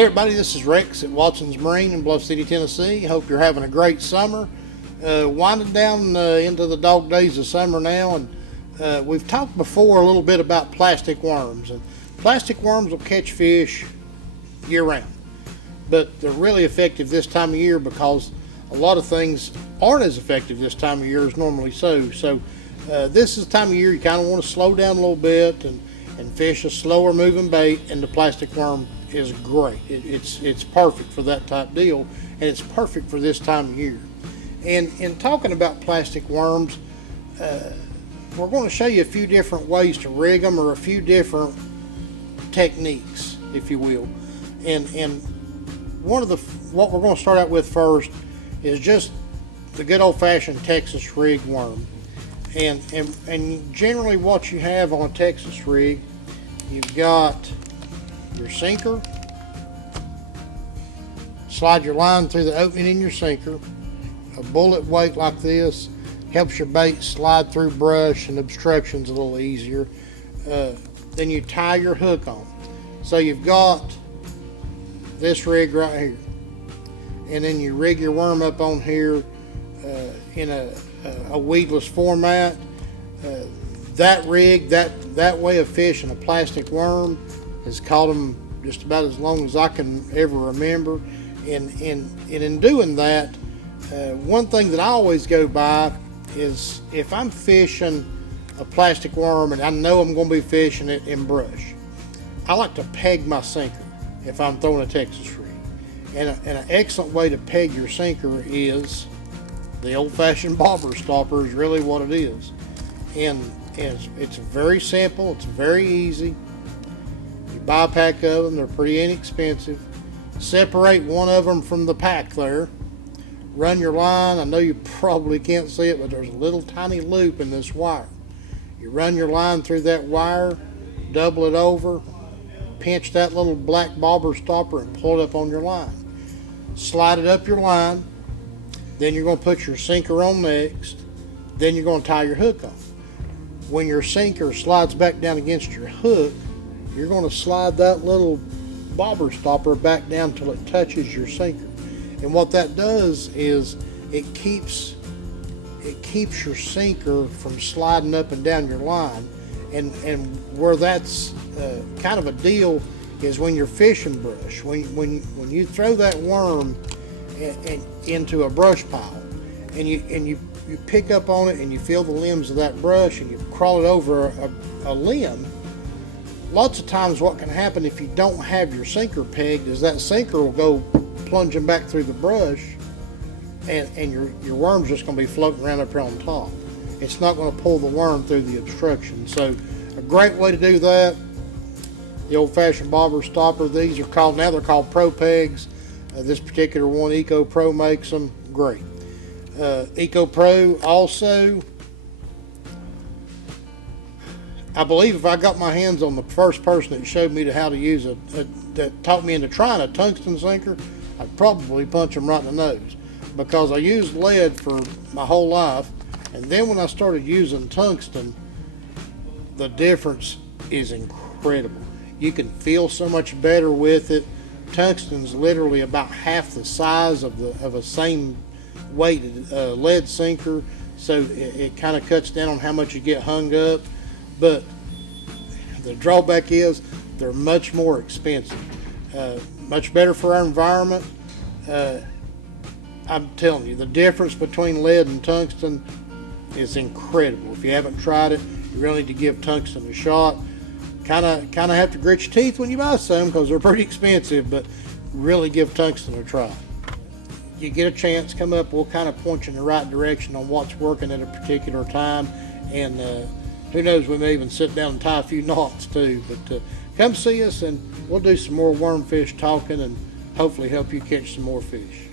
Hey everybody, this is Rex at Watson's Marine in Bluff City, Tennessee. Hope you're having a great summer. Winding down into the dog days of summer now, and we've talked before a little bit about plastic worms. And plastic worms will catch fish year round, but they're really effective this time of year because a lot of things aren't as effective this time of year as normally so. So this is the time of year you kind of want to slow down a little bit and fish a slower moving bait, and the plastic worm is great. It's perfect for that type deal, and it's perfect for this time of year. And in talking about plastic worms, we're going to show you a few different ways to rig them, or a few different techniques, if you will. And what we're going to start out with first is just the good old-fashioned Texas rig worm. And generally what you have on a Texas rig, you've got your sinker. Slide your line through the opening in your sinker. A bullet weight like this helps your bait slide through brush and obstructions a little easier. Then you tie your hook on. So you've got this rig right here, and then you rig your worm up on here in a weedless format. That rig, that way of fishing a plastic worm has caught them just about as long as I can ever remember. And in doing that, one thing that I always go by is, if I'm fishing a plastic worm and I know I'm going to be fishing it in brush, I like to peg my sinker if I'm throwing a Texas rig. And an excellent way to peg your sinker is the old-fashioned bobber stopper is really what it is. And it's very simple, it's very easy. You buy a pack of them, they're pretty inexpensive. Separate one of them from the pack there. Run your line. I know you probably can't see it, but there's a little tiny loop in this wire. You run your line through that wire, double it over, pinch that little black bobber stopper and pull it up on your line. Slide it up your line. Then you're going to put your sinker on next. Then you're going to tie your hook on. When your sinker slides back down against your hook, you're going to slide that little bobber stopper back down till it touches your sinker. And what that does is it keeps your sinker from sliding up and down your line. And where that's kind of a deal is when you're fishing brush. When you throw that worm into a brush pile, and you pick up on it and you feel the limbs of that brush and you crawl it over a limb, lots of times what can happen if you don't have your sinker pegged is that sinker will go plunging back through the brush, and your worm's just going to be floating around up here on top. It's not going to pull the worm through the obstruction. So a great way to do that, the old-fashioned bobber stopper. These are called, now they're called Pro Pegs. This particular one, Eco Pro makes them. Great. Eco Pro also, I believe if I got my hands on the first person that showed me how to use that taught me into trying a tungsten sinker, I'd probably punch him right in the nose, because I used lead for my whole life, and then when I started using tungsten, the difference is incredible. You can feel so much better with it. Tungsten's literally about half the size of a same weighted lead sinker, so it kind of cuts down on how much you get hung up. But the drawback is they're much more expensive. Much better for our environment. I'm telling you, the difference between lead and tungsten is incredible. If you haven't tried it, you really need to give tungsten a shot. Kind of have to grit your teeth when you buy some, because they're pretty expensive, but really give tungsten a try. You get a chance, come up, we'll kind of point you in the right direction on what's working at a particular time, and who knows, we may even sit down and tie a few knots too. But come see us and we'll do some more wormfish talking and hopefully help you catch some more fish.